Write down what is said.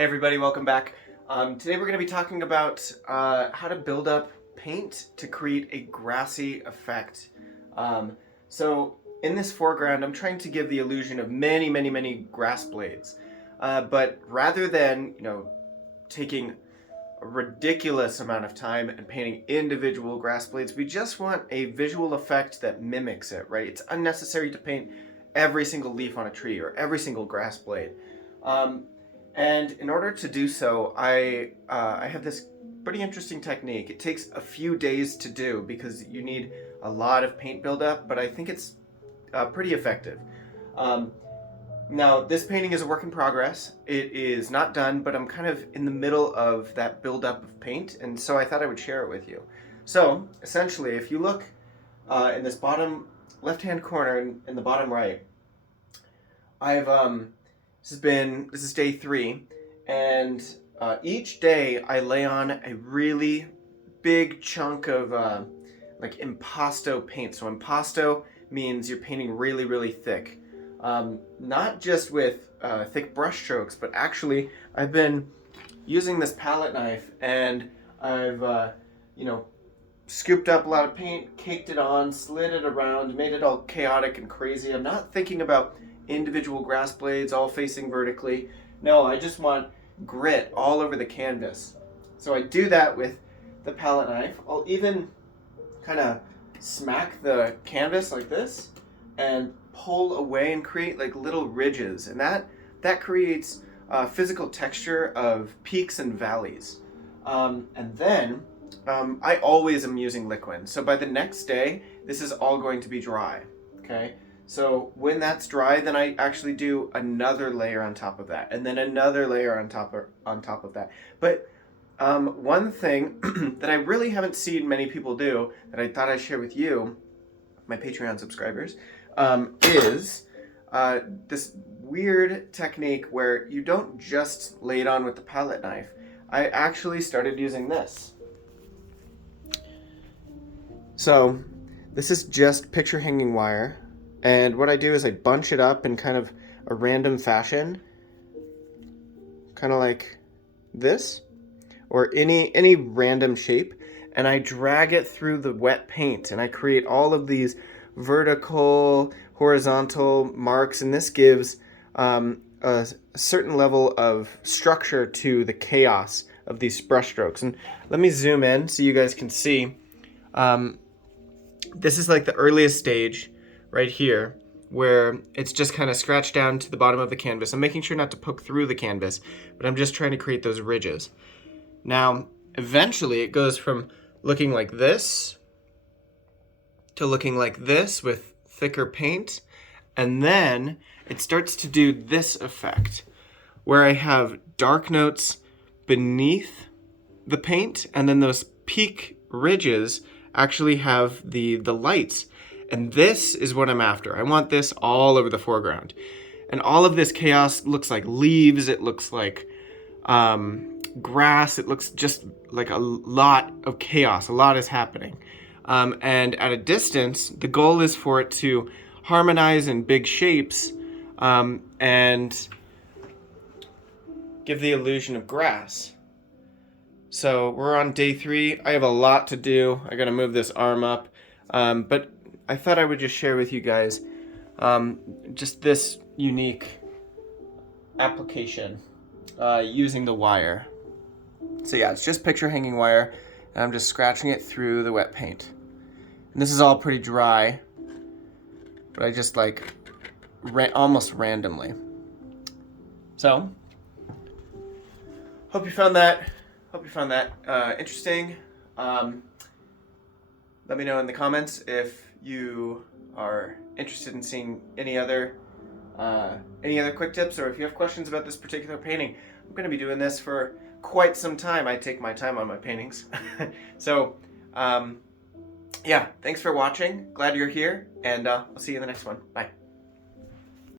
Hey everybody, welcome back. Today we're going to be talking about how to build up paint to create a grassy effect. So in this foreground, I'm trying to give the illusion of many grass blades. But rather than, taking a ridiculous amount of time and painting individual grass blades, we just want a visual effect that mimics it, right? It's unnecessary to paint every single leaf on a tree or every single grass blade. And in order to do so, I have this pretty interesting technique. It takes a few days to do because you need a lot of paint buildup, but I think it's pretty effective. Now, this painting is a work in progress. It is not done, but I'm kind of in the middle of that buildup of paint, and so I thought I would share it with you. So, essentially, if you look in this bottom left-hand corner in the bottom right, I've this is day 3, and each day I lay on a really big chunk of like impasto paint. So impasto means you're painting really thick, not just with thick brush strokes, but actually I've been using this palette knife, and I've scooped up a lot of paint, caked it on, slid it around, made it all chaotic and crazy. I'm not thinking about individual grass blades all facing vertically. No, I just want grit all over the canvas. So I do that with the palette knife. I'll even kind of smack the canvas like this and pull away and create like little ridges, and that creates physical texture of peaks and valleys. And then I always am using liquid, so by the next day this is all going to be dry. Okay, so when that's dry, then I actually do another layer on top of that, and then another layer on top of that. But one thing that I really haven't seen many people do, that I thought I'd share with you, my Patreon subscribers, is this weird technique where you don't just lay it on with the palette knife. I actually started using this. So this is just picture hanging wire. And what I do is I bunch it up in kind of a random fashion, kind of like this, or any random shape, and I drag it through the wet paint, and I create all of these vertical, horizontal marks, and this gives a certain level of structure to the chaos of these brush strokes. And let me zoom in so you guys can see. This is like the earliest stage right here, where it's just kind of scratched down to the bottom of the canvas. I'm making sure not to poke through the canvas, but I'm just trying to create those ridges. Now, eventually it goes from looking like this to looking like this with thicker paint, and then it starts to do this effect where I have dark notes beneath the paint, and then those peak ridges actually have the lights. And this is what I'm after. I want this all over the foreground. And all of this chaos looks like leaves. It looks like grass. It looks just like a lot of chaos. A lot is happening. And at a distance, the goal is for it to harmonize in big shapes and give the illusion of grass. So we're on day 3. I have a lot to do. I gotta move this arm up. But I thought I would just share with you guys just this unique application using the wire. So yeah, it's just picture hanging wire, and I'm just scratching it through the wet paint. And this is all pretty dry, but I just like almost randomly. So, hope you found that interesting. Let me know in the comments if you are interested in seeing any other quick tips, or if you have questions about this particular painting. I'm going to be doing this for quite some time. I take my time on my paintings. So, yeah, thanks for watching. Glad you're here, and I'll see you in the next one. Bye.